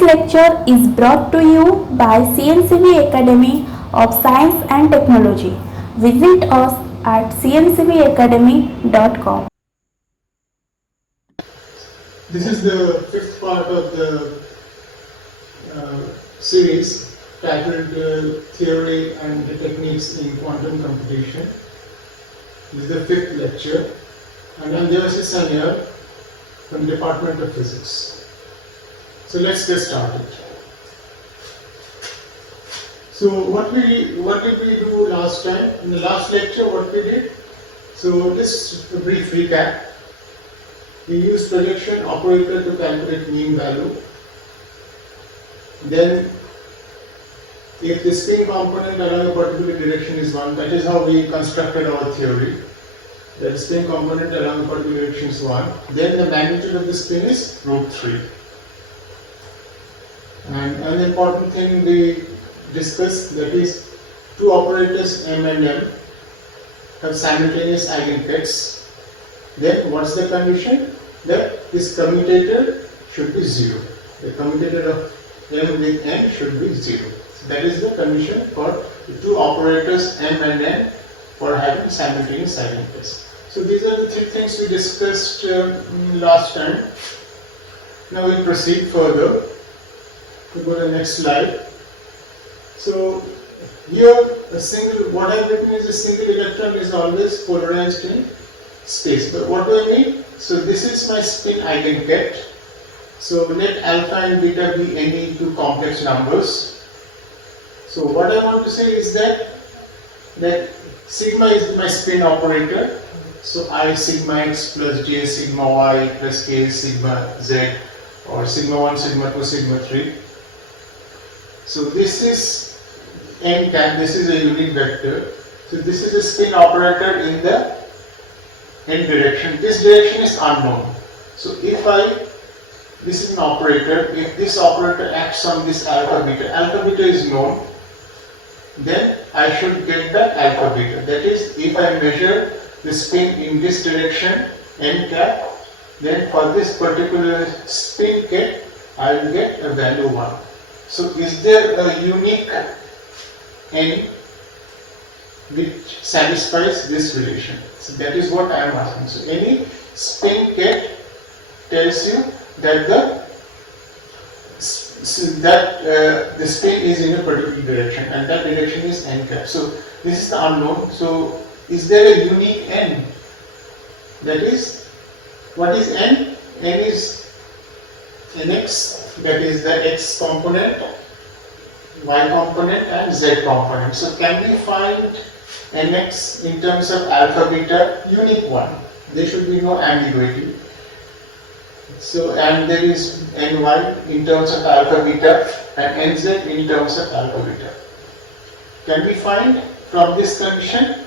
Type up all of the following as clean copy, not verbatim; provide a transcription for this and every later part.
This lecture is brought to you by CNCB Academy of Science and Technology. Visit us at cncbacademy.com. This is the fifth part of the series titled Theory and the Techniques in Quantum Computation. This is the fifth lecture, and I'm Devashish Sanyal from the Department of Physics. So let's get started. So what did we do last time? In the last lecture, what we did? So just a brief recap. We used projection operator to calculate mean value. Then, if the spin component along a particular direction is 1, that is how we constructed our theory. That the spin component along a particular direction is 1. Then the magnitude of the spin is √3. And an important thing we discussed, that is, two operators m and n have simultaneous eigensets. Then what's the condition? That this commutator should be 0. The commutator of m with n should be 0. So that is the condition for the two operators m and n for having simultaneous eigensets. So these are the three things we discussed last time. Now we'll proceed further. We go to the next slide. So here what I've written is a single electron is always polarized in space. But what do I mean? So this is my spin eigenset. So let alpha and beta be any two complex numbers. So what I want to say is that sigma is my spin operator. So I sigma x plus j sigma y plus k sigma z, or sigma 1, sigma 2, sigma 3. So this is n cap, this is a unit vector. So this is a spin operator in the n direction. This direction is unknown. So if this is an operator, if this operator acts on this alpha beta is known, then I should get the alpha beta. That is, if I measure the spin in this direction, n cap, then for this particular spin kit, I will get a value 1. So is there a unique n which satisfies this relation? So that is what I am asking. So any spin kit tells you that the spin is in a particular direction, and that direction is n cap. So this is the unknown. So is there a unique n? That is, what is n? N is nx, that is the x component, y component and z component. So can we find nx in terms of alpha beta? Unique one. There should be no ambiguity. So, and there is ny in terms of alpha beta and nz in terms of alpha beta. Can we find from this condition?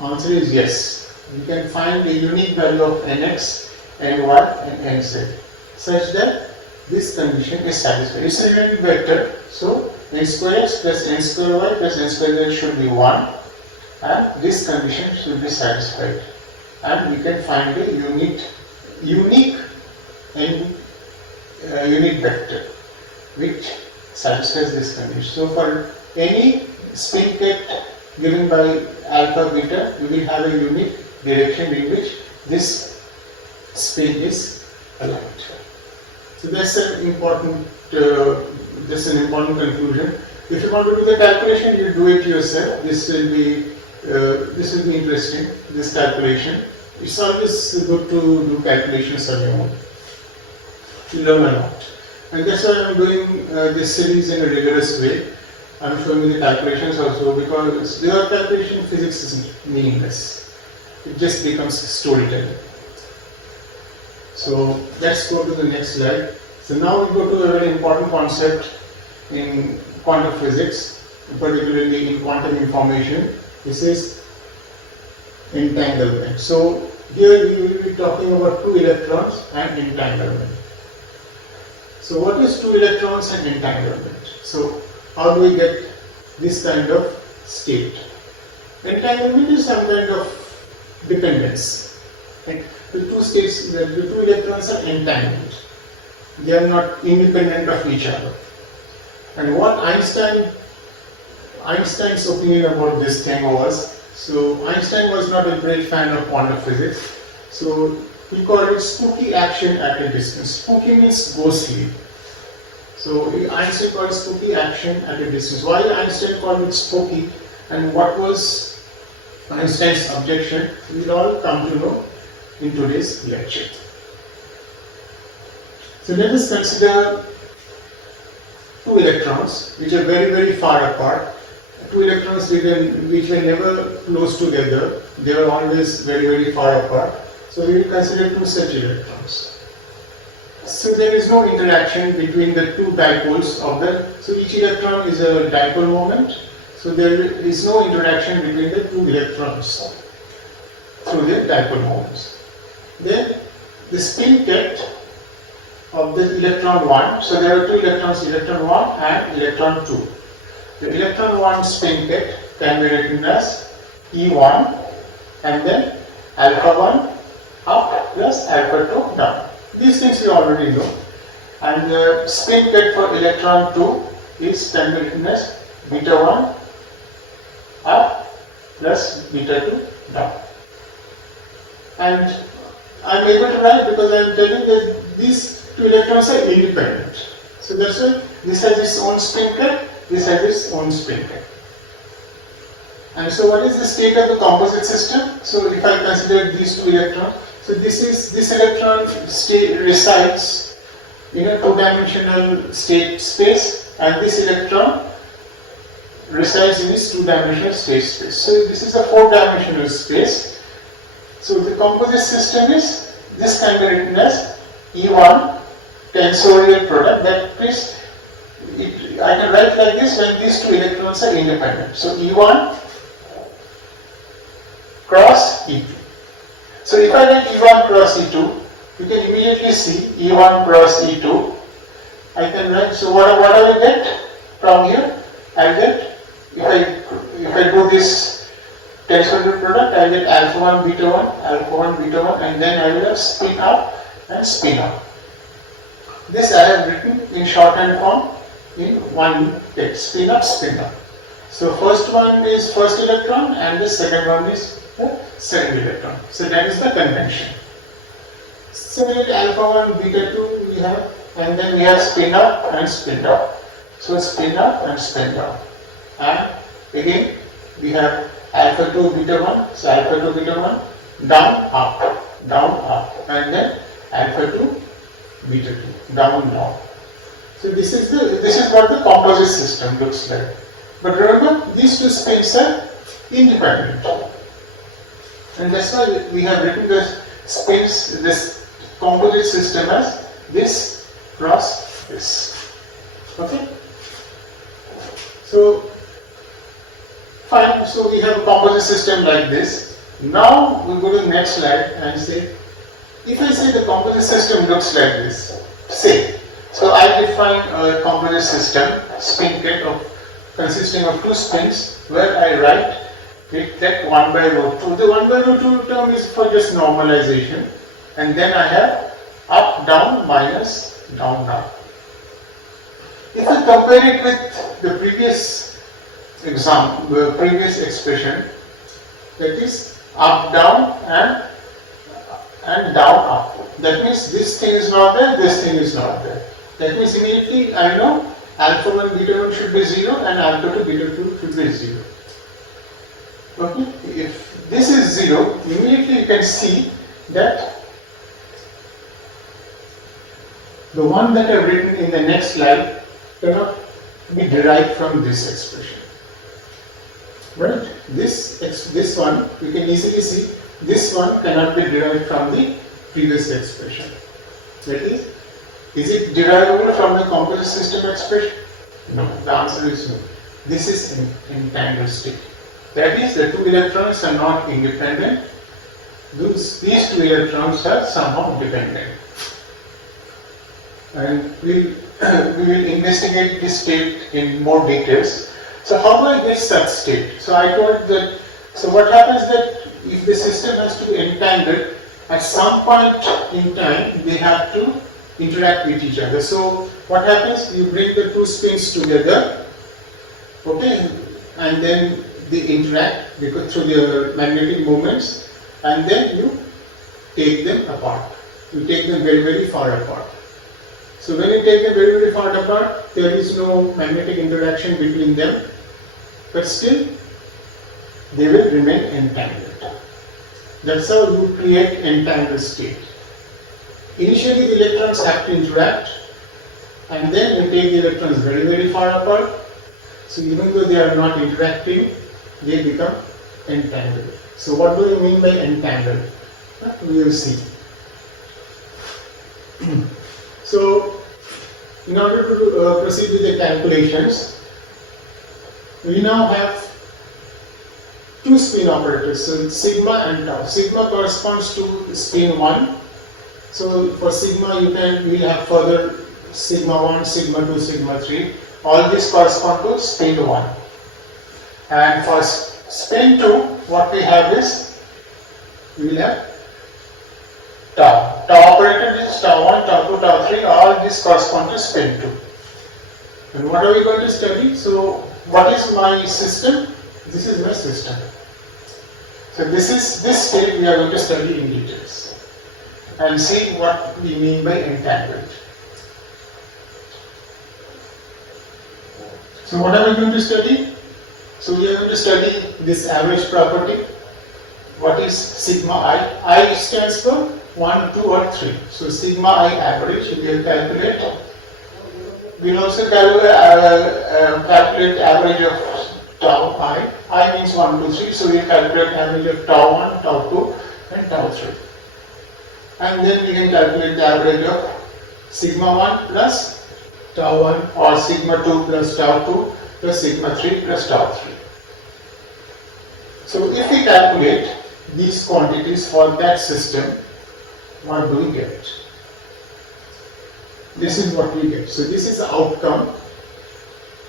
Answer is yes. We can find a unique value of nx, ny and nz such that this condition is satisfied. It's a unit vector, so n square x plus n square y plus n square z should be 1, and this condition should be satisfied. And we can find a unique unit vector which satisfies this condition. So for any spin kit given by alpha beta, we will have a unique direction in which this spin is aligned. So that's an important conclusion. If you want to do the calculation, you do it yourself. This will be interesting. This calculation. It's always good to do calculations on your own. You learn a lot, and that's why I'm doing this series in a rigorous way. I'm showing you the calculations also, because without calculation, physics is meaningless. It just becomes storytelling. So let's go to the next slide. So now we go to a very important concept in quantum physics, particularly in quantum information. This is entanglement. So here we will be talking about two electrons and entanglement. So what is two electrons and entanglement? So how do we get this kind of state? Entanglement is some kind of dependence. Like the two states, the two electrons are entangled. They are not independent of each other. And what Einstein's opinion about this thing was, so Einstein was not a great fan of quantum physics, so he called it spooky action at a distance. Spooky means ghostly. So Einstein called it spooky action at a distance. Why Einstein called it spooky, and what was Einstein's objection, we'll all come to know in today's lecture. So let us consider two electrons which are very, very far apart. Two electrons which were never close together, they were always very, very far apart. So we will consider two such electrons. So there is no interaction between the two dipoles of so each electron is a dipole moment. So there is no interaction between the two electrons through their dipole moments. Then the spin ket of the electron 1, so there are two electrons, electron 1 and electron 2. The electron 1 spin ket can be written as E1 and then alpha 1 up plus alpha 2 down. These things we already know. And the spin ket for electron 2 can be written as beta 1 up plus beta 2 down. And I am able to write because I am telling that these two electrons are independent. So that's why this has its own spin ket, this has its own spin ket. And so what is the state of the composite system? So if I consider these two electrons, so this electron resides in a two-dimensional state space, and this electron resides in this two-dimensional state space. So this is a four-dimensional space. So the composite system is, this can be written as E1 tensorial product, that is, I can write like this when these two electrons are independent. So E1 cross E2. So if I write E1 cross E2, you can immediately see E1 cross E2. I can write, so what do I get from here? I get, if I do this tensorial product, I get alpha 1 beta 1, alpha 1 beta 1, and then I will have spin up and spin up. This I have written in shorthand form in one text, spin up, spin up. So first one is first electron and the second one is the second electron. So that is the convention. Similarly alpha 1 beta 2 we have, and then we have spin up and spin down. So spin up and spin down. And again we have alpha 2 beta 1, so alpha 2 beta 1, down up, and then alpha 2 beta 2, down. So this is what the composite system looks like. But remember, these two spins are independent, and that's why we have written the spins, this composite system as this cross this. Okay. So fine. So we have a composite system like this. Now we go to the next slide and say, if I say the composite system looks like this, say. So I define a composite system, spin ket consisting of two spins, where I write it that 1 by rho 2. The 1 by rho 2 term is for just normalization, and then I have up down minus down down. If I compare it with the previous example, the previous expression, that is up down and down up. That means this thing is not there, this thing is not there. That means immediately I know alpha 1 beta 1 should be 0 and alpha 2 beta 2 should be 0. Okay? If this is 0, immediately you can see that the one that I have written in the next slide cannot be derived from this expression. Right? This one, you can easily see, this one cannot be derived from the previous expression. That is it derivable from the composite system expression? No, the answer is no. This is an entangled state. That is, the two electrons are not independent. These two electrons are somehow dependent. And we will investigate this state in more details. So how do I get such state? So I told that, so what happens that if the system has to be entangled, at some point in time they have to interact with each other. So what happens? You bring the two spins together, okay, and then they interact because through the magnetic moments, and then you take them apart. You take them very, very far apart. So when you take them very, very far apart, there is no magnetic interaction between them, but still they will remain entangled. That's how you create entangled state. Initially the electrons have to interact, and then you take the electrons very, very far apart. So even though they are not interacting, they become entangled. So what do you mean by entangled? We will see. So in order to proceed with the calculations, we now have two spin operators, so sigma and tau. Sigma corresponds to spin 1. So for sigma you will have further sigma 1, sigma 2, sigma 3. All these correspond to spin 1. And for spin 2, what we have is, we will have tau. Tau operator is tau 1, tau 2, tau 3. All these correspond to spin 2. And what are we going to study? So what is my system? This is my system. So this state we are going to study in details and see what we mean by entangled. So what are we going to study? So we are going to study this average property. What is sigma I? I stands for 1, 2 or 3. So sigma I average you will calculate. We will also calculate average of tau I. I means 1, 2, 3. So we will calculate average of tau 1, tau 2 and tau 3. And then we can calculate the average of sigma 1 plus tau 1 or sigma 2 plus tau 2 plus sigma 3 plus tau 3. So if we calculate these quantities for that system, what do we get? This is what we get. So this is the outcome.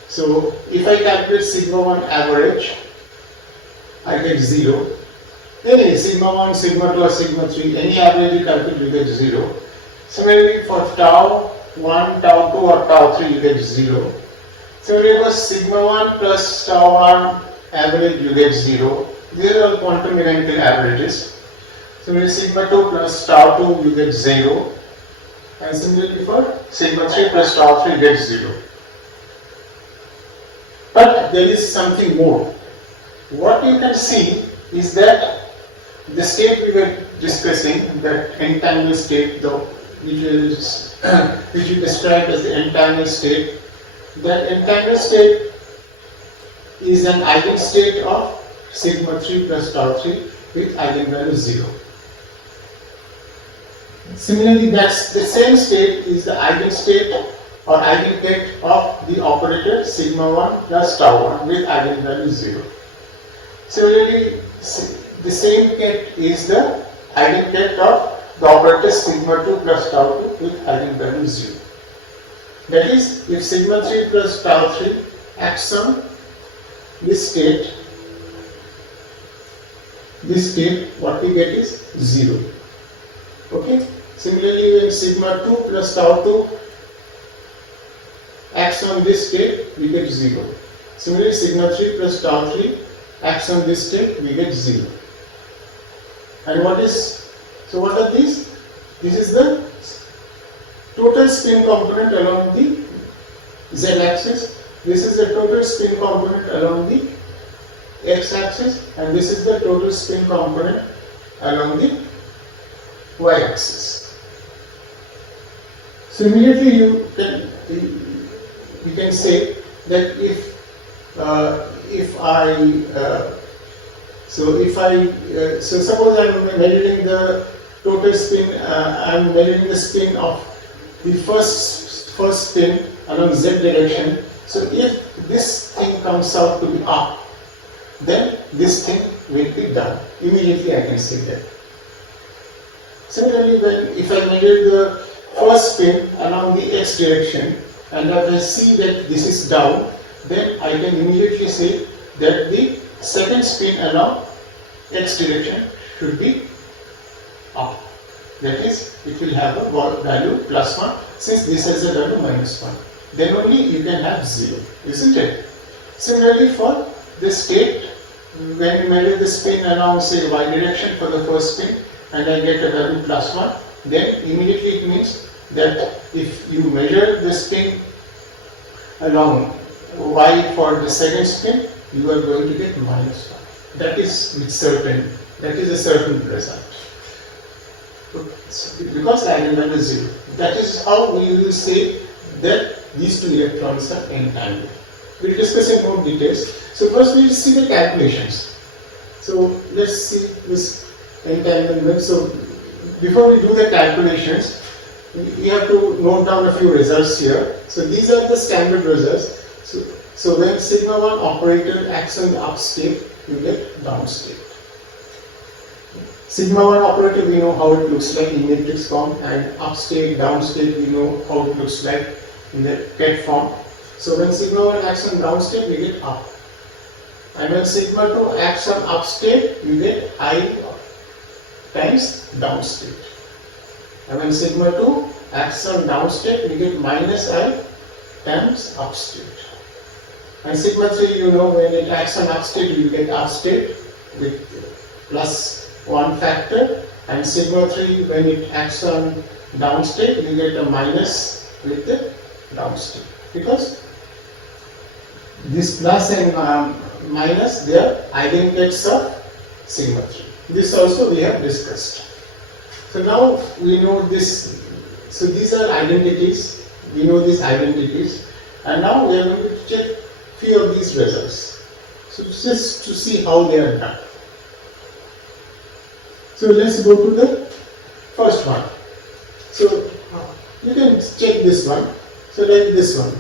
So if I calculate sigma 1 average, I get 0. Any sigma 1, sigma 2 or sigma 3, any average you calculate, you get 0. Similarly for tau 1, tau 2 or tau 3, you get 0. Similarly for sigma 1 plus tau 1 average, you get 0. These are all quantum mechanical averages. Similarly sigma 2 plus tau 2, you get 0. And similarly for sigma 3 plus tau 3, you get 0. But there is something more. What you can see is that the state we were discussing, that entangled state, which we described as the entangled state, that entangled state is an eigenstate of sigma 3 plus tau 3 with eigenvalue 0. Similarly, that's the same state is the eigenstate or eigengate of the operator sigma 1 plus tau 1 with eigenvalue 0. Similarly, the same gate is the eigengate of the operator sigma 2 plus tau 2 with eigenvalue 0. That is, if sigma 3 plus tau 3 acts on this state, what we get is 0. Okay. Similarly, when sigma 2 plus tau 2 acts on this state, we get 0. Similarly, sigma 3 plus tau 3 acts on this state, we get 0. And what are these? This is the total spin component along the z-axis. This is the total spin component along the x-axis, and this is the total spin component along the y-axis. So immediately you can say that if suppose I am measuring the total spin, I am measuring the spin of the first spin along z direction. So if this thing comes out to be up, then this thing will be down. Immediately I can say that. Similarly, if I measure the first spin along the x direction and if I see that this is down, then I can immediately say that the second spin along x direction should be up. that is, it will have a value plus 1, since this has a value minus 1. Then only you can have 0, isn't it? Similarly, for the state, when you measure the spin along, say, y direction for the first spin, and I get a value plus 1, then immediately it means that if you measure the spin along y for the second spin, you are going to get minus 1. That is with certain, that is a certain result. Because the eigenvalue is 0. That is how we will say that these two electrons are entangled. We will discuss in more details. So first we will see the calculations. So let's see this entanglement. So before we do the calculations, we have to note down a few results here. So these are the standard results. So when sigma 1 operator acts on the up state, you get down state. Sigma 1 operator, we know how it looks like in matrix form, and up state, down state, we know how it looks like in the ket form. So when sigma 1 acts on down state, we get up. And when sigma 2 acts on up state, you get I times down state. And when sigma 2 acts on down state, we get minus I times up state. And sigma 3, you know, when it acts on up state, you get up state with plus 1 factor, and sigma 3, when it acts on down state, you get a minus with the down state, because this plus and minus, they are eigenvalues of sigma 3. This also we have discussed. So now we know this. So these are identities. We know these identities, and now we are going to check few of these results. So just to see how they are done. So let's go to the first one. So you can check this one. So like this one.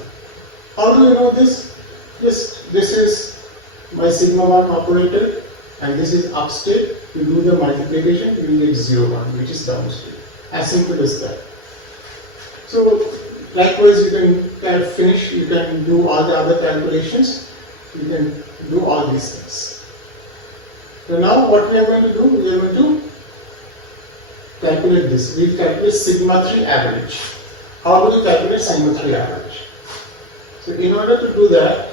How do you know this? Just this is my sigma 1 operator, and this is up state. You do the multiplication, you will get 0, 1, which is down state. As simple as that. So likewise, you can finish, you can do all the other calculations, you can do all these things. So now what we are going to do, we are going to calculate this. We calculate sigma 3 average. How do we calculate sigma 3 average? So in order to do that,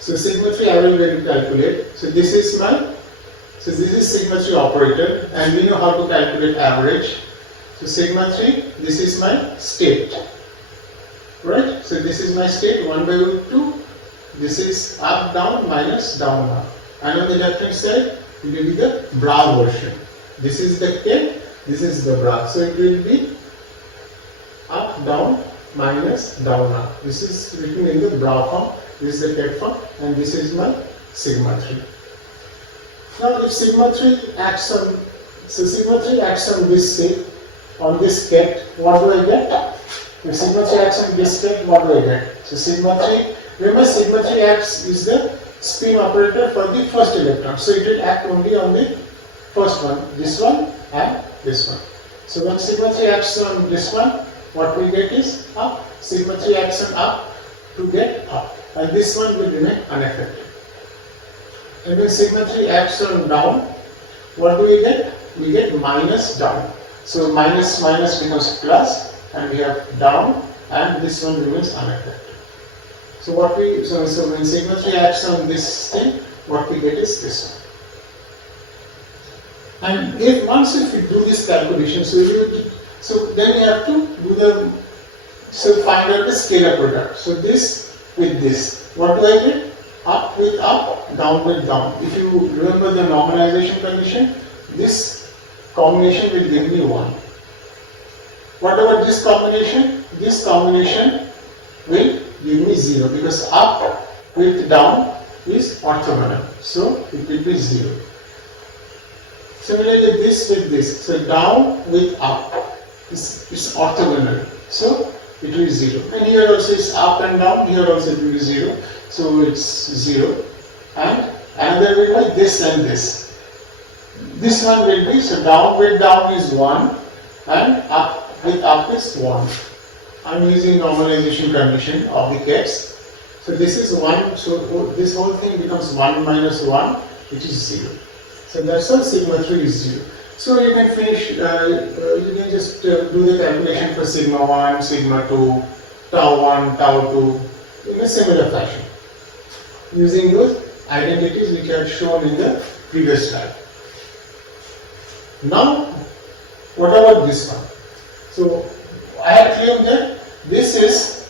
so sigma 3 average we will calculate. So this is sigma 3 operator, and we know how to calculate average. So sigma 3, this is my state, right? So this is my state, 1 by root 2. This is up, down, minus, down, up. And on the left hand side, it will be the bra version. This is the ket, this is the bra. So it will be up, down, minus, down, up. This is written in the bra form, this is the ket form, and this is my sigma 3. Now if sigma 3 acts on, so sigma 3 acts on this state, on this ket, what do I get? If sigma 3 acts on this ket, what do I get? So sigma 3, remember sigma 3 acts is the spin operator for the first electron. So it will act only on the first one, this one and this one. So when sigma 3 acts on this one, what we get is up. Sigma 3 acts on up to get up, and this one will remain unaffected. And when sigma 3 acts on down, what do we get? We get minus down. So minus minus becomes plus, and we have down, and this one remains unaffected. So what we so when sigma 3 acts on this thing, what we get is this one. And if we do this calculation, so then we have to do the find out the scalar product. So this with this, what do I get? Up with up, down with down. If you remember the normalization condition, this combination will give me 1. What about this combination? This combination will give me 0, because up with down is orthogonal. So it will be 0. Similarly, this with this. So down with up is orthogonal. So it will be 0. And here also is up and down. Here also it will be 0. So it's 0. And another will be this and this. This one will be, so down with down is 1, and up with up is 1. I am using normalization condition of the kets. So this is 1, so this whole thing becomes 1 minus 1, which is 0. So that's why sigma 3 is 0. So you can finish, you can just do the calculation for sigma 1, sigma 2, tau 1, tau 2 in a similar fashion using those identities which are shown in the previous slide. Now, what about this one? So, I have claimed that this is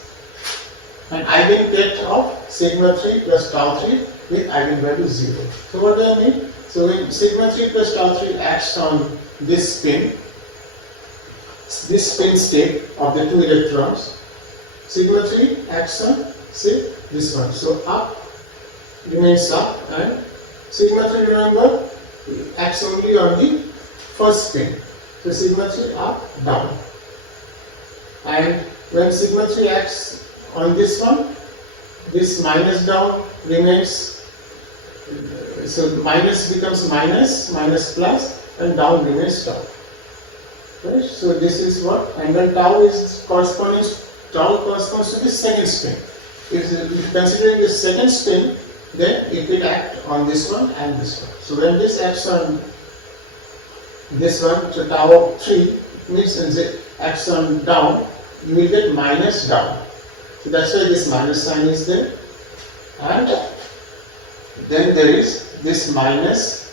an eigenvalue of sigma 3 plus tau 3 with eigenvalue 0. So, what do I mean? So, when sigma 3 plus tau 3 acts on this spin state of the two electrons, sigma 3 acts on, say, this one. So, up remains up and sigma 3, remember, acts only on the first spin. So, sigma 3 up, down. And when sigma 3 acts on this one, this minus down remains, so minus becomes minus, minus plus, and down remains down. Right? So this is what, and then tau corresponds to the second spin. If considering the second spin, then it will act on this one and this one. So when this acts on this one, so tau 3 means it acts on down, you will get minus down. So that's why this minus sign is there. And then there is this minus.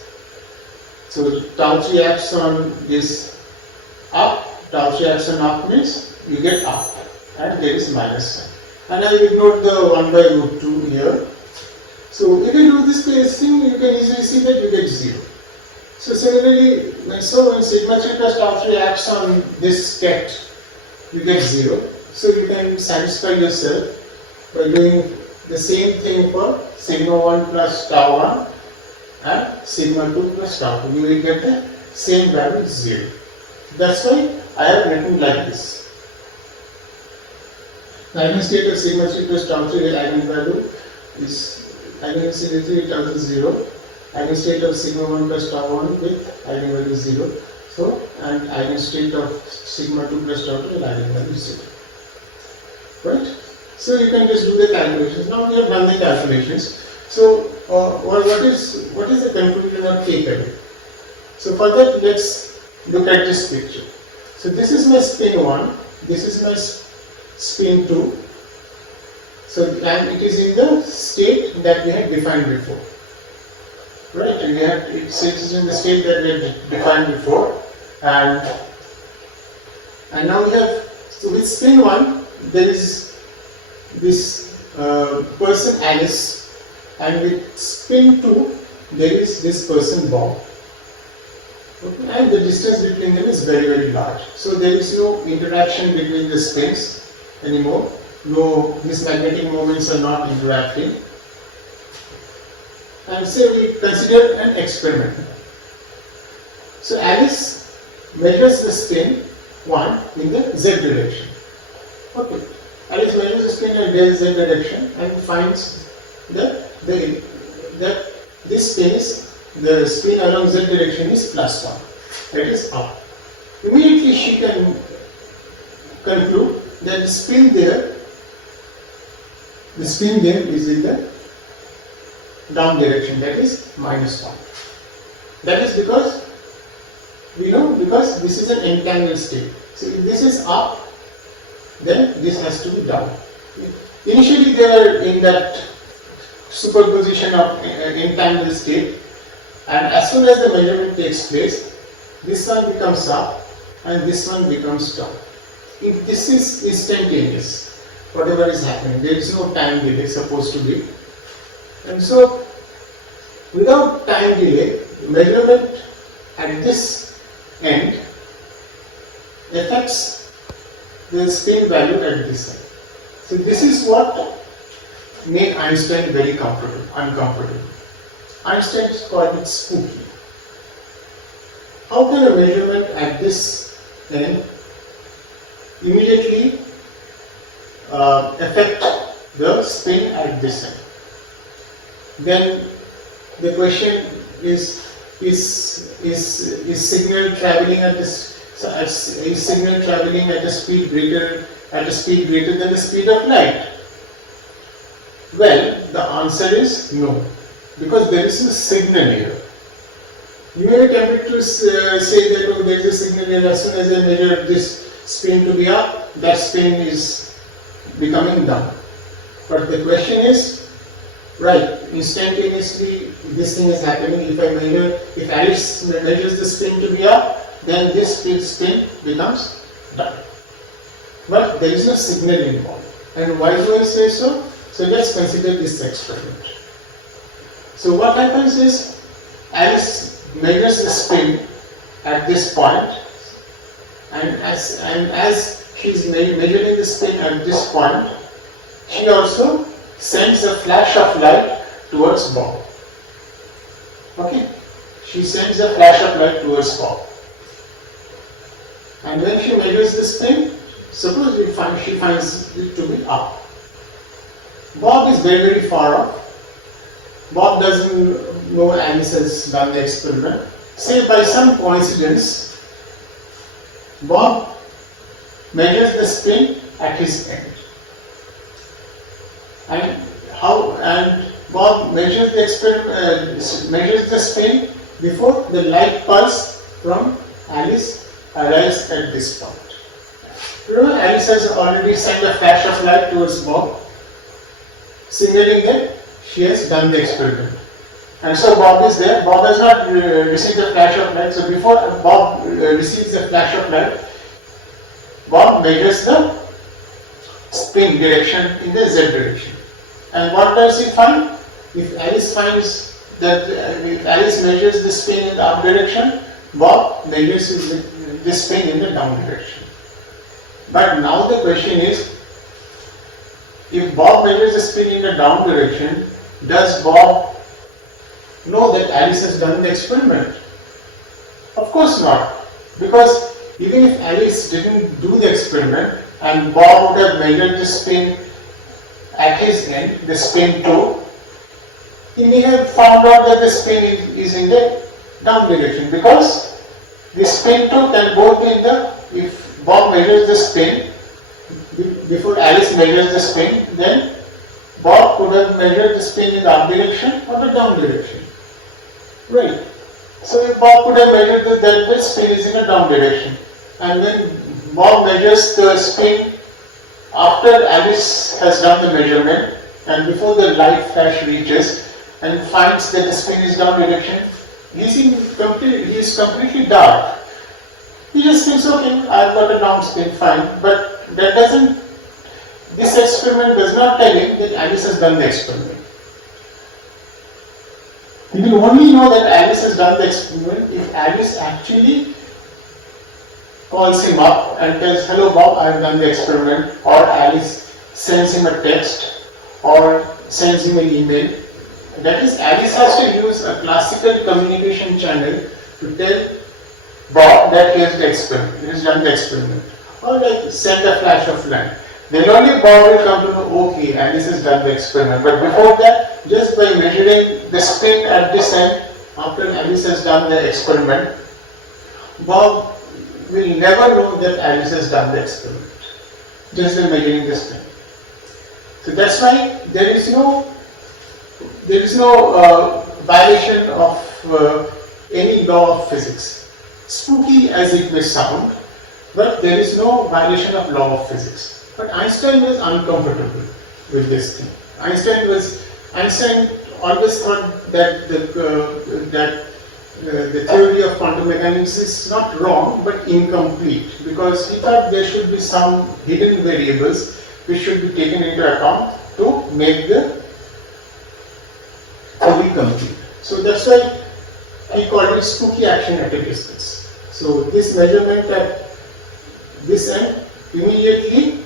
So tau 3 acts on this up, tau 3 acts on up means you get up. And there is minus sign. And I ignored the 1 by root 2 here. So if you do this placing, you can easily see that you get 0. So similarly, when sigma 3 plus tau 3 acts on this ket, you get 0. So you can satisfy yourself by doing the same thing for sigma 1 plus tau 1 and sigma 2 plus tau 2. You will get the same value 0. That's why I have written like this. The eigenstate of sigma 3 plus tau 3 with eigenvalue is eigenstate tau 0. Eigenstate of sigma 1 plus tau 1 with eigenvalue 0. So, and eigenstate of sigma 2 plus tau 2 with eigenvalue 0. Right? So you can just do the calculations. Now we have done the calculations. So what is the conclusion or takeaway? So for that, let's look at this picture. So this is my spin 1. This is my spin 2. So and it is in the state that we had defined before. Right, and it is in the state that we had defined before, and now we have, so with spin 1 there is this person Alice, and with spin 2 there is this person Bob. Okay, and the distance between them is very, very large. So there is no interaction between the spins anymore. No, these magnetic moments are not interacting. And say we consider an experiment. So Alice measures the spin 1 in the z direction. Okay. Alice measures the spin in the z direction and finds that this spin is, the spin along z direction is plus 1. That is up. Immediately she can conclude that the spin there is in the down direction, that is minus 1. That is because we know, because this is an entangled state. So if this is up, then this has to be down. Initially they are in that superposition of entangled state, and as soon as the measurement takes place, this one becomes up and this one becomes down. If this is instantaneous, whatever is happening, there is no time delay supposed to be. And so, without time delay, measurement at this end affects the spin value at this end. So this is what made Einstein very uncomfortable. Einstein called it spooky. How can a measurement at this end immediately affect the spin at this end? Then the question is signal traveling at this? Is signal traveling at a speed greater than the speed of light? Well, the answer is no, because there is a signal here. You may be tempted to say that oh, there is a signal, and as soon as I measure this spin to be up, that spin is becoming down. But the question is, right, instantaneously this thing is happening. If Alice measures the spin to be up, then this spin becomes down. But there is no signal involved. And why do I say so? So let's consider this experiment. So what happens is, Alice measures the spin at this point, and as she is measuring the spin at this point, she also sends a flash of light towards Bob. Okay? She sends a flash of light towards Bob. And when she measures the spin, suppose she finds it to be up. Bob is very, very far off. Bob doesn't know Alice has done the experiment. Say by some coincidence, Bob measures the spin at his end. And Bob measures the spin before the light pulse from Alice arrives at this point. Remember, Alice has already sent a flash of light towards Bob, signaling that she has done the experiment. And so Bob is there. Bob has not received the flash of light. So before Bob receives the flash of light, Bob measures the spin direction in the z direction. And what does he find? If Alice measures the spin in the up direction, Bob measures the spin in the down direction. But now the question is, if Bob measures the spin in the down direction, does Bob know that Alice has done the experiment? Of course not. Because even if Alice didn't do the experiment and Bob would have measured the spin at his end, the spin 2, he may have found out that the spin is in the down direction, because the spin 2 can both be in the, if Bob measures the spin before Alice measures the spin, then Bob could have measured the spin in the up direction or the down direction. Right. So if Bob could have measured that the spin is in a down direction, and when Bob measures the spin after Alice has done the measurement and before the light flash reaches and finds that the spin is down direction, he is completely dark. He just thinks, okay, I've got a down spin, fine. But this experiment does not tell him that Alice has done the experiment. He will only know that Alice has done the experiment if Alice actually calls him up and tells, hello Bob, I have done the experiment, or Alice sends him a text or sends him an email. That is, Alice has to use a classical communication channel to tell Bob that he has done the experiment, or like send a flash of light. Then only Bob will come to know, okay, Alice has done the experiment. But before that, just by measuring the spin at this end, after Alice has done the experiment, Bob will never know that Alice has done the experiment, just by measuring the spin. So that's why there is no violation of any law of physics. Spooky as it may sound, but there is no violation of law of physics. But Einstein was uncomfortable with this thing. Einstein always thought that the theory of quantum mechanics is not wrong but incomplete, because he thought there should be some hidden variables which should be taken into account to make the theory complete. So that's why he called it spooky action at a distance. So this measurement at this end immediately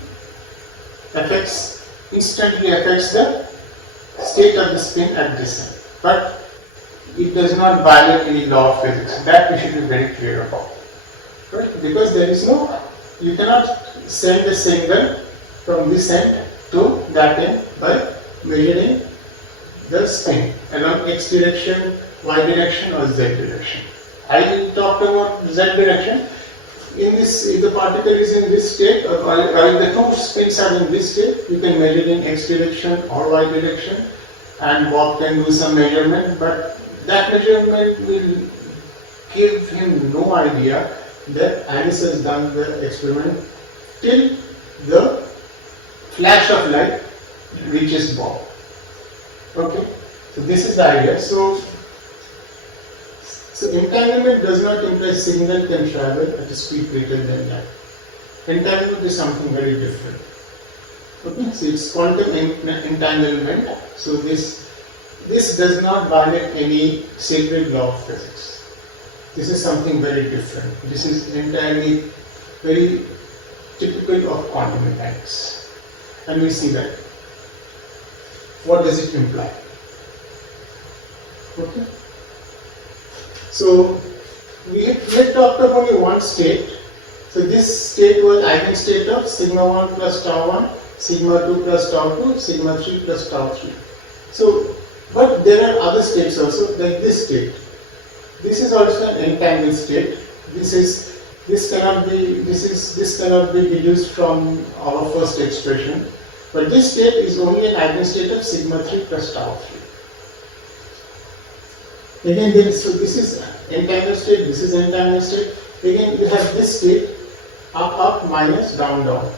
instantly affects the state of the spin at this end. But it does not violate any law of physics. That we should be very clear about. Right? Because you cannot send a signal from this end to that end by measuring the spin along x direction, y direction or z direction. I will talk about z direction. If the particle is in this state, or if the two spins are in this state, you can measure in x direction or y direction, and Bob can do some measurement, but that measurement will give him no idea that Alice has done the experiment till the flash of light reaches Bob. Okay, so this is the idea. So entanglement does not imply signal can travel at a speed greater than light. Entanglement is something very different. Okay, so it's quantum entanglement. So this does not violate any sacred law of physics. This is something very different. This is entirely very typical of quantum mechanics. And we see that. What does it imply? Okay. So we had talked of only one state. So this state was eigenstate of sigma 1 plus tau 1, sigma 2 plus tau 2, sigma 3 plus tau 3. So, but there are other states also, like this state. This is also an entangled state. This cannot be deduced from our first expression. But this state is only an eigenstate of sigma 3 plus tau 3. Again, so this is entangled state, this is entangled state. Again, you have this state, up, minus, down, down.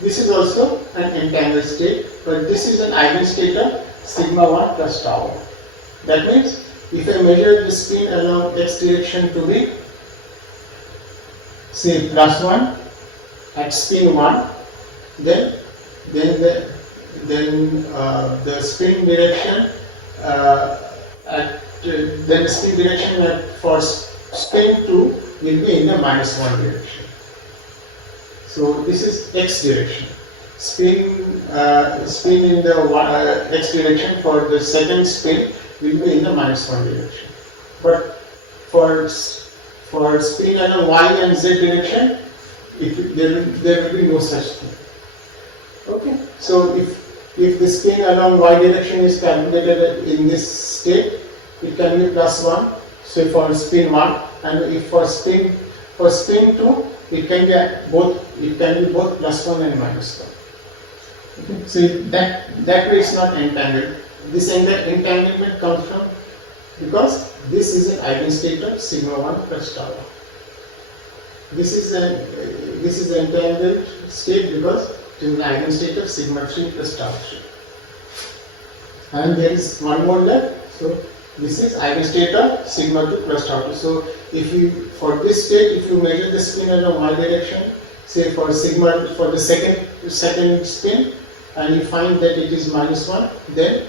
This is also an entangled state, but this is an eigenstate of sigma 1 plus tau 1. That means, if I measure the spin along x direction to be, say, plus 1 at spin 1, then the spin direction for spin 2 will be in the minus 1 direction. So this is x direction. Spin in the x direction for the second spin will be in the minus 1 direction. But for spin along y and z direction, there will be no such thing. Okay. So if the spin along y direction is calculated in this state, it can be plus 1, say for spin 1, and if for spin 2, it can be both plus 1 and minus 1. Okay. So that way it's not entangled. This entanglement comes from because this is an eigenstate of sigma 1 plus tau 1. This is an entangled state because it is an eigenstate of sigma 3 plus tau 3. And there is one more left. So this is eigenstate of sigma 2 plus tau 2. So for this state, if you measure the spin along y direction, say for the second spin, and you find that it is minus 1, then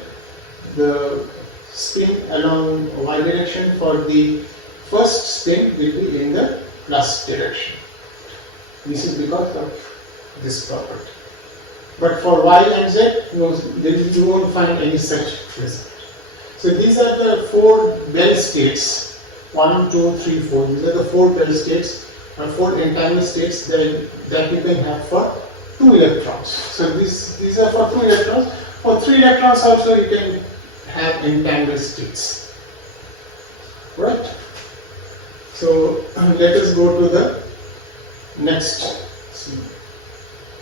the spin along y direction for the first spin will be in the plus direction. This is because of this property. But for y and z, you won't find any such result. So these are the 4 Bell states, 1, 2, 3, 4. These are the 4 Bell states or 4 entangled states that you can have for 2 electrons. So these are for 2 electrons. For 3 electrons also you can have entangled states. Right? So let us go to the next.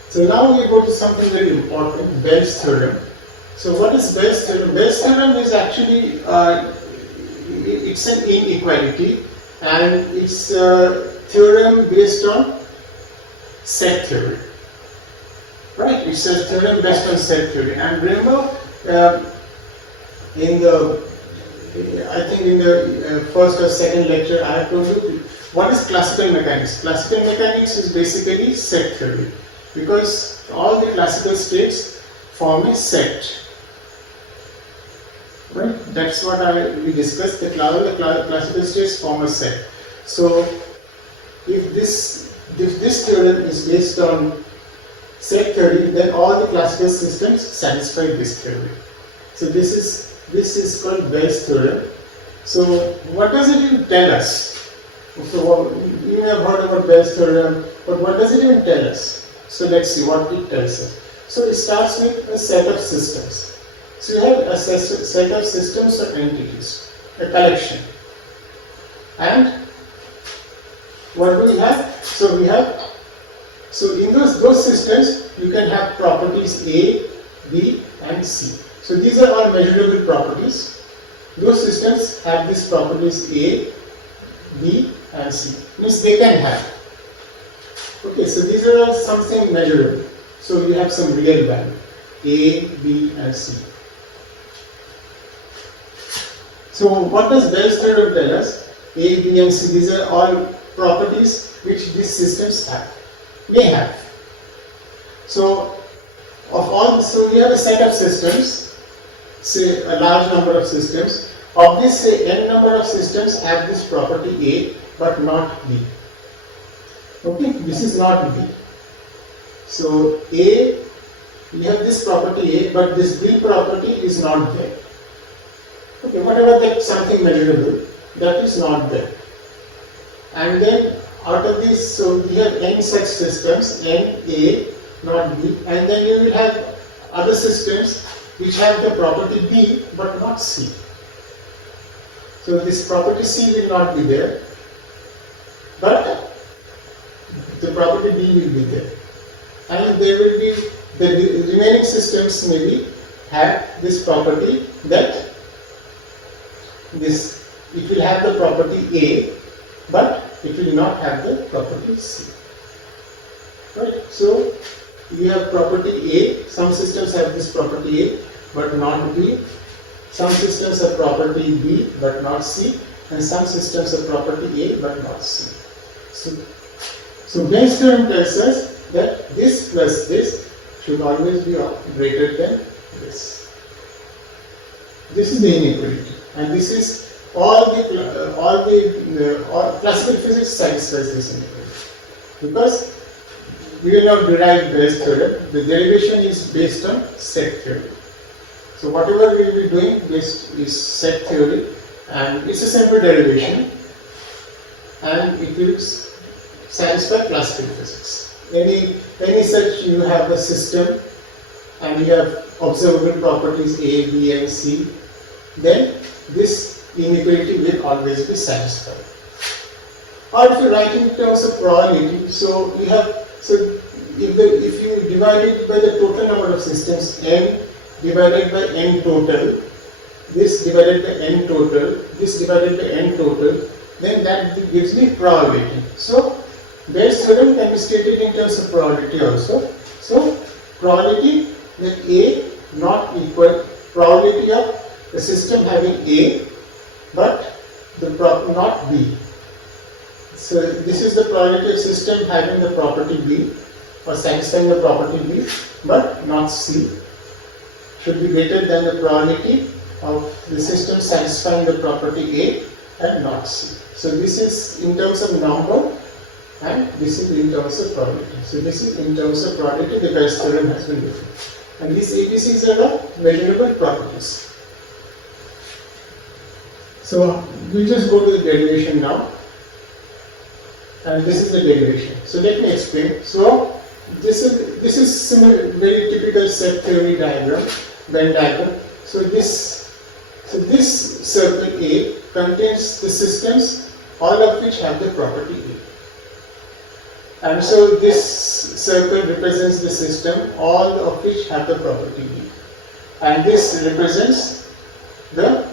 So now we go to something very important, Bell's theorem. So what is Bell's theorem? Bell's theorem is actually it's an inequality, and it's a theorem based on set theory. Right? It's a theorem based on set theory. And remember, I think in the first or second lecture I have told you what is classical mechanics. Classical mechanics is basically set theory, because all the classical states form a set. Right? That's what we discussed. The classical states form a set. So if this theorem is based on set theory, then all the classical systems satisfy this theory. So this is called Bell's theorem. So what does it even tell us? So you may have heard about Bell's theorem, but what does it even tell us? So let's see what it tells us. So it starts with a set of systems. So you have a set of systems or entities, a collection. And what do we have? So in those systems you can have properties A, B and C. So these are all measurable properties. Those systems have these properties A, B and C. Means they can have. Okay, so these are all something measurable. So you have some real value A, B and C. So what does Bell's theorem tell us? A, B and C, these are all properties which these systems have, may have. So so we have a set of systems, say a large number of systems. Of this, say n number of systems have this property A but not B. Okay, this is not B. So A, we have this property A, but this B property is not there. Okay, whatever that something measurable, that is not there. And then out of this, so we have n such systems, n A, not B, and then you will have other systems which have the property B but not C. So this property C will not be there, but the property B will be there. And there will be, the remaining systems maybe have this property that it will have the property A, but it will not have the property C. Right? So you have property A, some systems have this property A but not B, some systems have property B but not C, and some systems have property A but not C. So Bell's theorem tells us that this plus this should always be greater than this. This is the inequality, and this is all classical physics satisfies this inequality, because we will now derive Bell's theorem. The derivation is based on set theory. So whatever we will be doing is set theory, and it's a simple derivation, and it will satisfy classical physics. Any such, you have a system and you have observable properties A, B and C, then this inequality will always be satisfied. Or if you write in terms of probability, so you have, if you divide it by the total number of systems, n divided by n total, this divided by n total, this divided by n total, then that gives me probability. So Bell's theorem can be stated in terms of probability also. So probability that A not equal, probability of the system having A but not B. So this is the probability of system having the property B or satisfying the property B but not C, should be greater than the probability of the system satisfying the property A and not C. So this is in terms of number, and this is in terms of probability. So this is in terms of probability, the Bell's theorem has been written. And these ABCs are the measurable properties. So we just go to the derivation now. And this is the derivation. So let me explain. So this is similar, very typical set theory diagram, Venn diagram. So this circle A contains the systems, all of which have the property A. And so this circle represents the system, all of which have the property B. And this represents the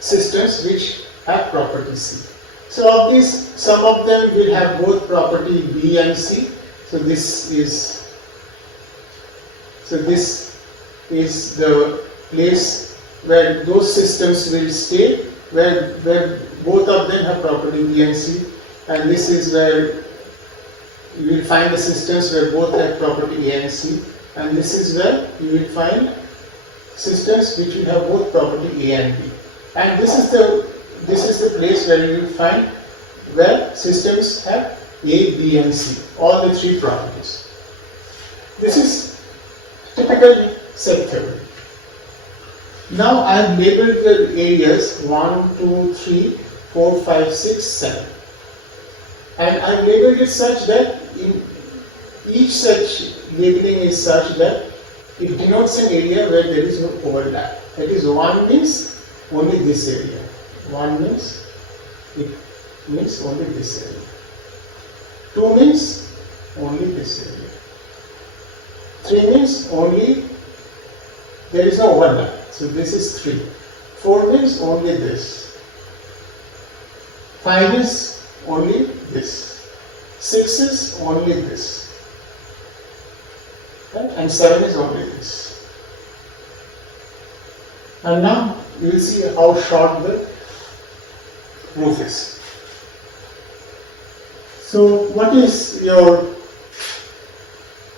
systems which have property C. So of these, some of them will have both property B and C. So this is the place where those systems will stay, where both of them have property B and C, and this is where you will find the systems where both have property A and C, and this is where you will find systems which will have both property A and B. And this is the place where you will find where systems have A, B and C, all the three properties. This is typical set theory. Now I have labeled the areas 1, 2, 3, 4, 5, 6, 7. And I have labeled it such that in each such labeling is such that it denotes an area where there is no overlap. That is, 1 means only this area. 1 means it means only this area. 2 means only this area. 3 means only there is no overlap. So this is 3. 4 means only this. 5 is only this, 6 is only this, right? And 7 is only this. And now you will see how short the roof is. So what is your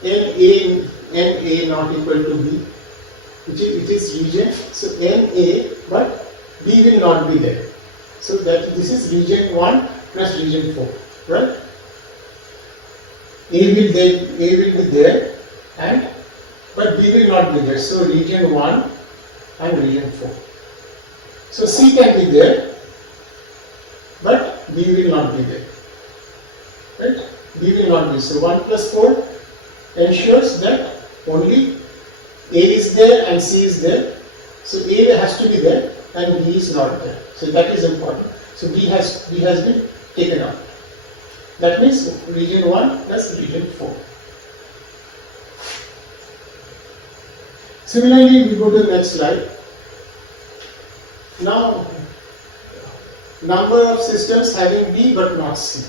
NA not equal to B? It is region, so NA, but B will not be there. So that this is region 1 plus region 4, right? A will be there, and but B will not be there. So region 1 and region 4. So C can be there, but B will not be there, right? B will not be. So 1 plus 4 ensures that only A is there and C is there. So A has to be there and B is not there. So that is important. So B has been taken out. That means region 1 plus region 4. Similarly, we go to the next slide. Now, number of systems having B but not C,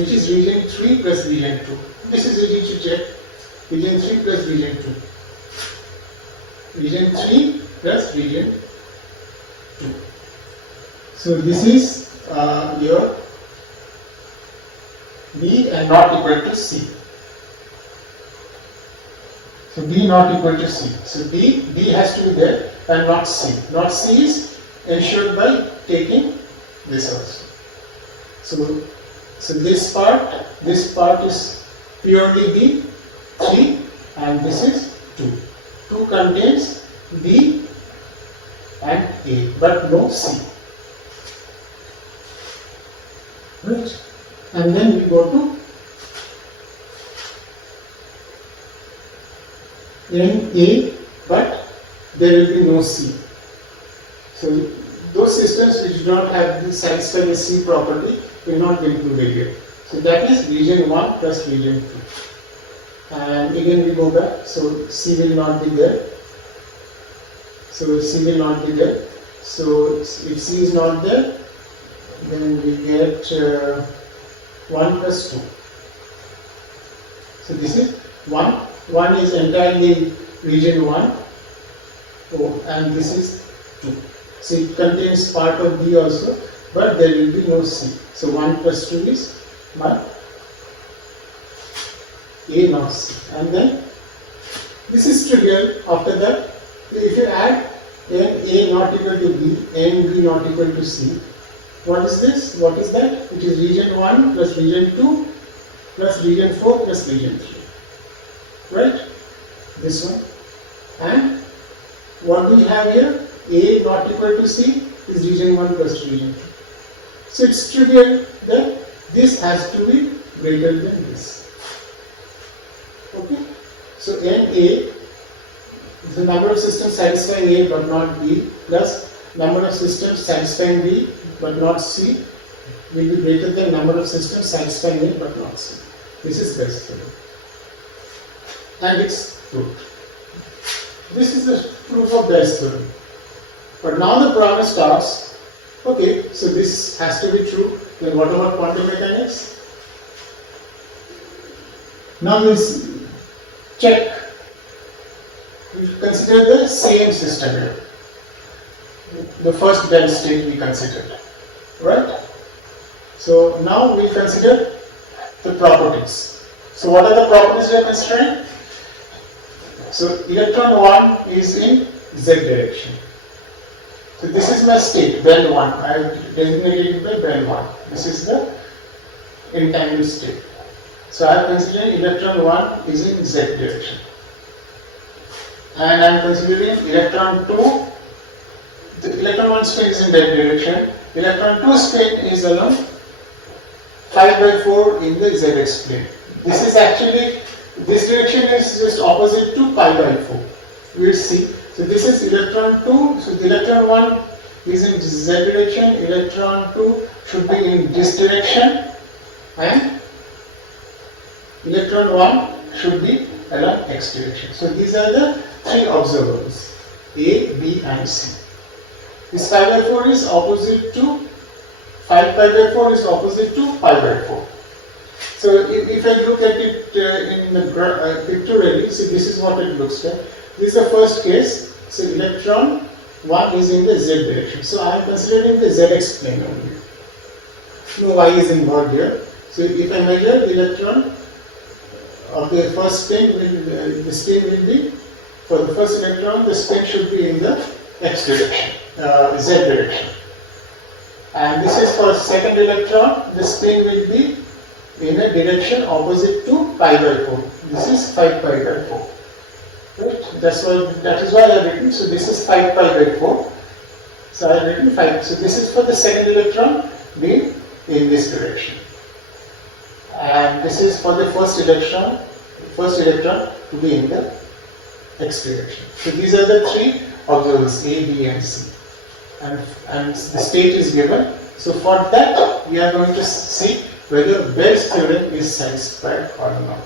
which is region 3 plus region 2. This is easy to check. Region 3 plus region 2. Region 3 plus region 2. So this is your B and not equal to C. So B not equal to C. So B has to be there and not C. Not C is ensured by taking this also. So this part is purely B, 3, and this is 2. 2 contains B and A, but no C. Right? And then we go to NA, but there will be no C. So those systems which do not have the satisfy the C property will not be included here. So that is region 1 plus region 2. And again we go back, so C will not be there. So C will not be there. So if C is not there, then we get 1 plus 2. So this is 1. 1 is entirely region 1. Oh, and this is 2. So it contains part of B also, but there will be no C. So 1 plus 2 is my A not C. And then this is trivial. After that, if you add A not equal to B, B not equal to C, what is this? What is that? It is region 1 plus region 2 plus region 4 plus region 3. Right? This one. And what do we have here? A not equal to C is region 1 plus region 2. So it's trivial that this has to be greater than this. Okay? So NA, the number of systems satisfying A but not B, plus number of systems satisfying B but not C will be greater than number of systems satisfying A but not C. This is Bayes' theorem. And it's proved. This is the proof of Bayes' theorem. But now the problem starts, okay, so this has to be true, then what about quantum mechanics? Now let's check. We consider the same system here. The first Bayes state we considered, right? So now we consider the properties. So what are the properties we are considering? So electron 1 is in Z direction. So this is my state, bell 1. I have designated it by bell 1. This is the entangled state. So I am considering electron 1 is in Z direction. And I am considering electron 2. The electron 1 spin is in that direction. Electron 2 spin is along 5 by 4 in the ZX plane. This is actually, this direction is just opposite to pi by 4. We will see. So this is electron 2. So the electron 1 is in Z direction. Electron 2 should be in this direction. And electron 1 should be along X direction. So these are the three observables, A, B and C. This pi by 4 is opposite to 5 pi by 4 is opposite to pi by 4. So if I look at it in the pictorially, see this is what it looks like. This is the first case. So electron 1 is in the z direction. So I am considering the zx plane only. No y is involved here. So if I measure the electron of the first spin, the spin will be, for the first electron, the spin should be in the x direction, z direction. And this is for second electron, the spin will be in a direction opposite to pi by 4. This is 5 pi by 4. Right? That is why I have written, so this is 5 pi by 4. So I have written 5. So this is for the second electron being in this direction. And this is for the first electron to be in the x direction. So these are the three observables, A, B and C. And the state is given. So for that we are going to see whether Bell's theorem is satisfied or not.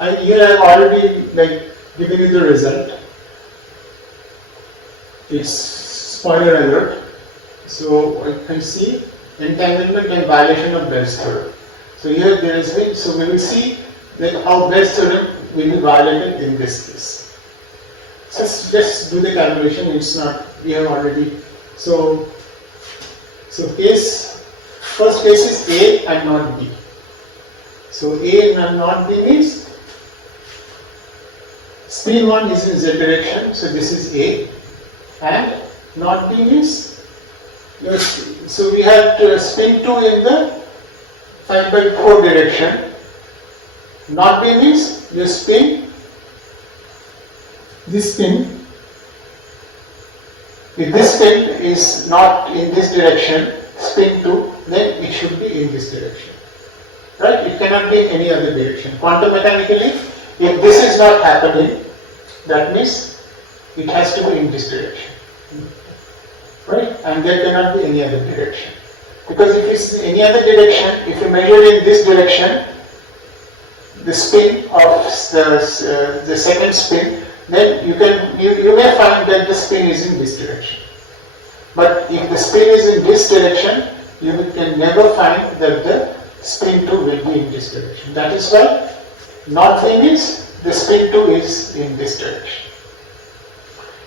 And here I have already given you the result. It's spoiler alert. So you can see entanglement and violation of Bell's theorem. So here there has been, so we will see how Bell's theorem will be violated in this case. So let's do the calculation. It's not, we have already, so first case is A and not B. So A and not B means spin 1 is in z direction, so this is A, and not B means, so we had spin 2 in the 5 by 4 direction. Not B means you spin this spin. If this spin is not in this direction, spin 2, then it should be in this direction. Right? It cannot be in any other direction. Quantum mechanically, if this is not happening, that means it has to be in this direction. Right? And there cannot be any other direction. Because if it's in any other direction, if you measure in this direction, the spin of the second spin, then you may find that the spin is in this direction. But if the spin is in this direction, you can never find that the spin 2 will be in this direction. That is why not B means the spin 2 is in this direction.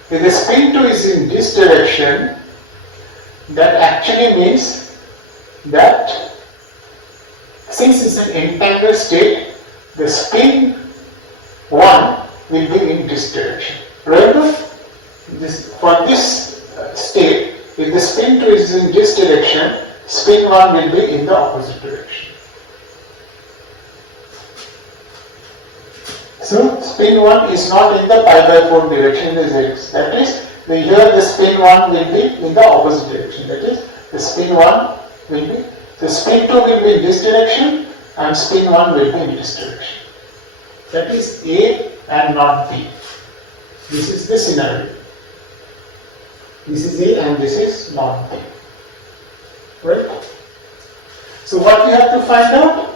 If the spin 2 is in this direction, that actually means that since it's an entangled state, the spin 1 will be in this direction. Remember, for this state, if the spin 2 is in this direction, spin 1 will be in the opposite direction. So, spin 1 is not in the pi by 4 direction, that is, here the spin 1 will be in the opposite direction, that is, the spin 1 will be, the spin 2 will be in this direction and spin 1 will be in this direction. That is A and not B. This is the scenario. This is A and this is not B. Right? So what we have to find out?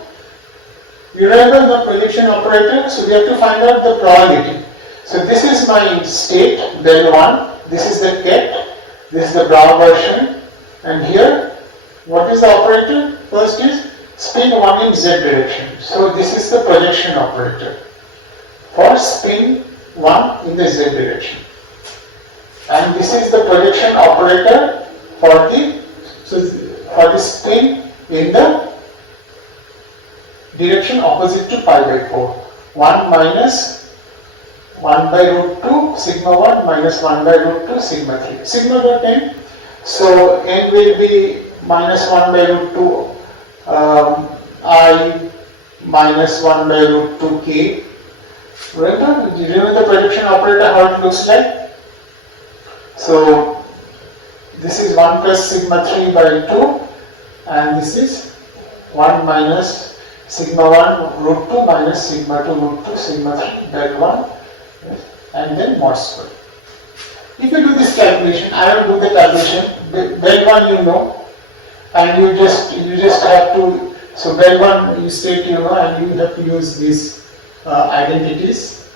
You remember the projection operator, so we have to find out the probability. So this is my state, Bell 1, this is the ket, this is the brown version, and here, what is the operator? First is spin 1 in z direction. So this is the projection operator for spin 1 in the z direction. And this is the projection operator for the spin in the direction opposite to pi by 4. 1 minus 1 by root 2 sigma 1 minus 1 by root 2 sigma 3. Sigma dot n. So n will be minus 1 by root 2 I minus 1 by root 2 k. Remember the projection operator, how it looks like? So this is 1 plus sigma 3 by 2 and this is 1 minus sigma 1 root 2 minus sigma 2 root 2 sigma 3 del 1 and then mod square. If you do this calculation, I will do the calculation, del 1 you know, and you just have to, so del 1 you state you know, and you have to use these identities.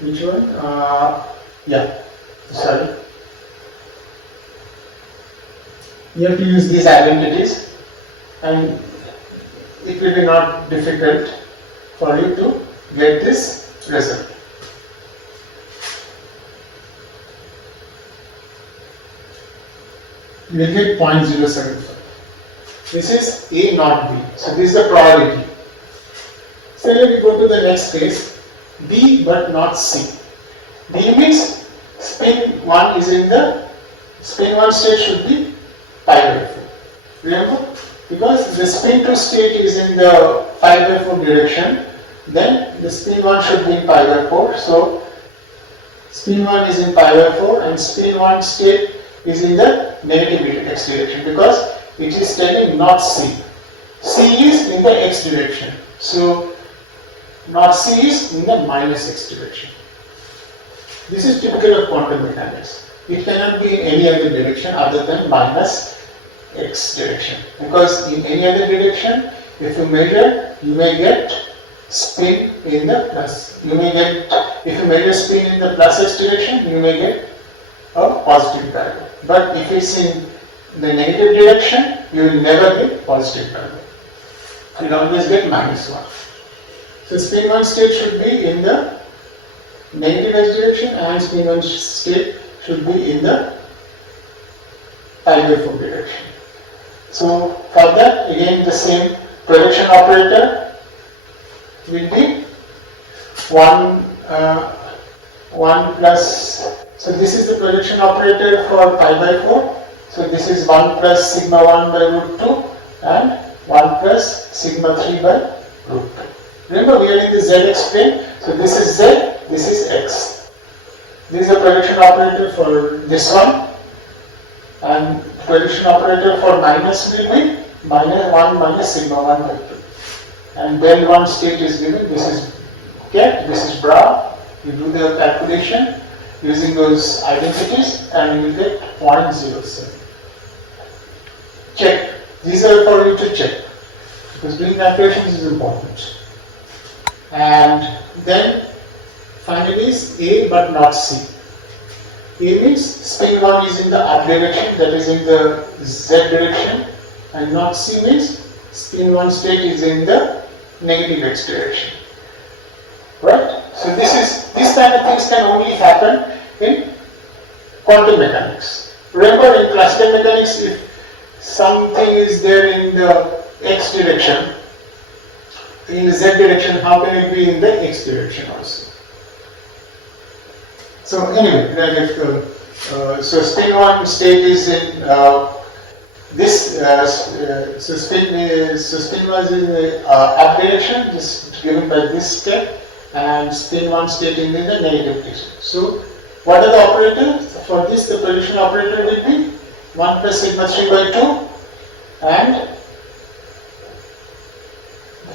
Which one? Yeah, sorry. You have to use these identities, and it will be not difficult for you to get this result. You will get 0.075. This is A not B. So this is the probability. So let me go to the next case. B but not C. B means spin 1 is in the spin 1 state should be pi by 4. Remember? Because the spin 2 state is in the pi by 4 direction, then the spin 1 should be in pi by 4. So spin 1 is in pi by 4 and spin 1 state is in the negative x direction because it is telling not C. C is in the x direction. So not C is in the minus x direction. This is typical of quantum mechanics. It cannot be in any other direction other than minus x direction. Because in any other direction, if you measure, you may get spin in the plus. You may get, if you measure spin in the plus x direction, you may get a positive value. But if it's in the negative direction, you will never get positive value. You will always get minus 1. So spin 1 state should be in the negative x direction and spin 1 state should be in the pi by 4 direction. So for that, again the same projection operator will be 1 plus. So this is the projection operator for pi by 4. So this is 1 plus sigma 1 by root 2 and 1 plus sigma 3 by root 2. Remember, we are in the zx plane. So this is z, this is x. This is the projection operator for this one, and projection operator for minus will be minus 1 minus sigma 1 by 2. And then one state is given. This is get, this is bra. You do the calculation using those identities and you will get 0.07. Check. These are for you to check because doing calculations is important. And then finally is A but not C. A means spin 1 is in the up direction, that is in the z direction, and not C means spin 1 state is in the negative x direction. Right? So this kind of things can only happen in quantum mechanics. Remember, in classical mechanics, if something is there in the x direction, in the z direction, how can it be in the x direction also? So anyway, so spin 1 state is in this. So spin 1 is in the up direction, just given by this step, and spin 1 state in the negative direction. So what are the operators? For this, the projection operator will be 1 plus sigma 3 by 2, and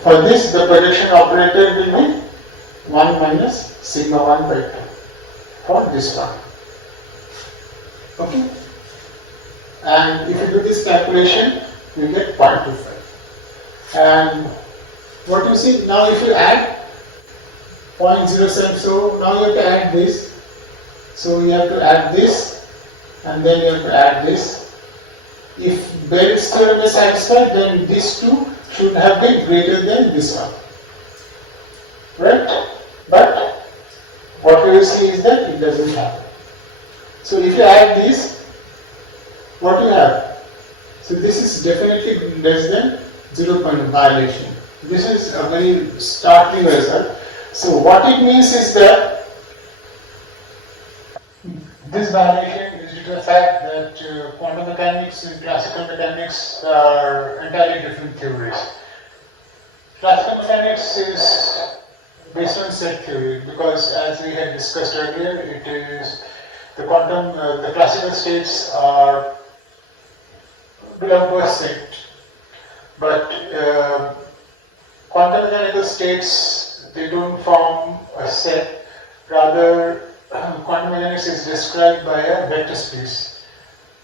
for this, the projection operator will be 1 minus sigma 1 by 2 for this one. Okay? And if you do this calculation, you get 0.25. And what you see now, if you add 0.07, so now you have to add this. So you have to add this, and then you have to add this. If Bayes' theorem is satisfied, then these two should have been greater than this one. Right? But what you will see is that it doesn't happen. So if you add these, what you have? So this is definitely less than 0 point violation. This is a very startling result. So what it means is that this violation is due to the fact that quantum mechanics and classical mechanics are entirely different theories. Classical mechanics is based on set theory because, as we had discussed earlier, it is the quantum, the classical states are belong to a set, but quantum mechanical states, they don't form a set. Rather, quantum mechanics is described by a vector space,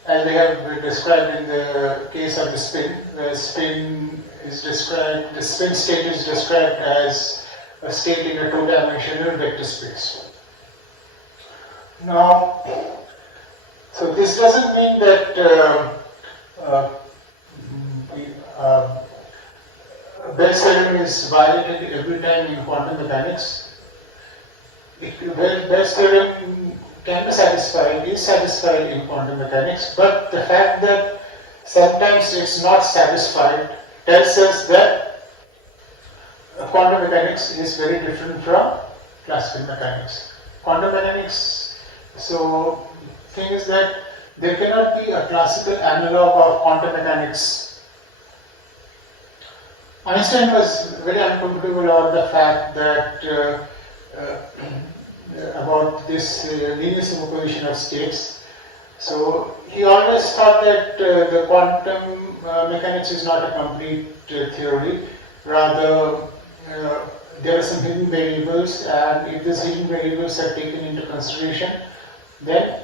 as they have been described in the case of the spin, where spin is described, the spin state is described as a state in a two-dimensional vector space. Now, so this doesn't mean that uh, uh, Bell's theorem is violated every time in quantum mechanics. Bell's theorem can be satisfied, is satisfied in quantum mechanics, but the fact that sometimes it's not satisfied tells us that quantum mechanics is very different from classical mechanics. Quantum mechanics, so thing is that there cannot be a classical analog of quantum mechanics. Einstein was very uncomfortable about the fact that about this linear superposition of states. So he always thought that the quantum mechanics is not a complete theory. Rather, there are some hidden variables, and if these hidden variables are taken into consideration, then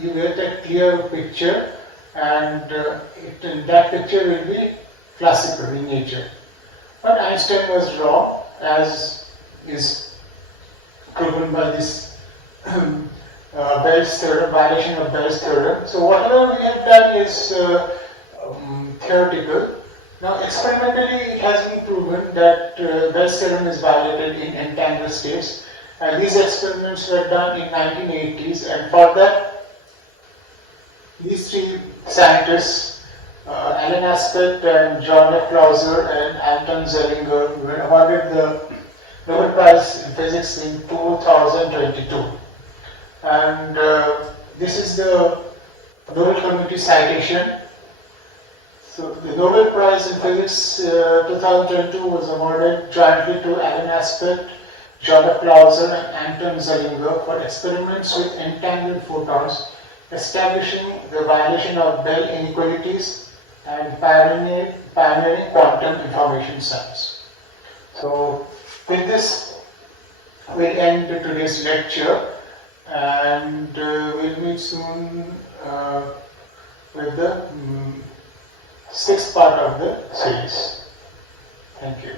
you get a clear picture, and that picture will be classical in nature. But Einstein was wrong, as is proven by this Bell's theorem, violation of Bell's theorem. So whatever we have done is theoretical. Now experimentally it has been proven that Bell's theorem is violated in entangled states, and these experiments were done in 1980s, and for that these three scientists, Alan Aspect and John F. Clauser and Anton Zeilinger, were awarded the Nobel Prize in Physics in 2022. And this is the Nobel Committee citation. So the Nobel Prize in Physics 2022 was awarded jointly to Alan Aspect, John F. Clauser and Anton Zeilinger for experiments with entangled photons, establishing the violation of Bell inequalities and pioneering quantum information science. So with this, we'll end today's lecture, and we'll meet soon with the sixth part of the series. Thank you.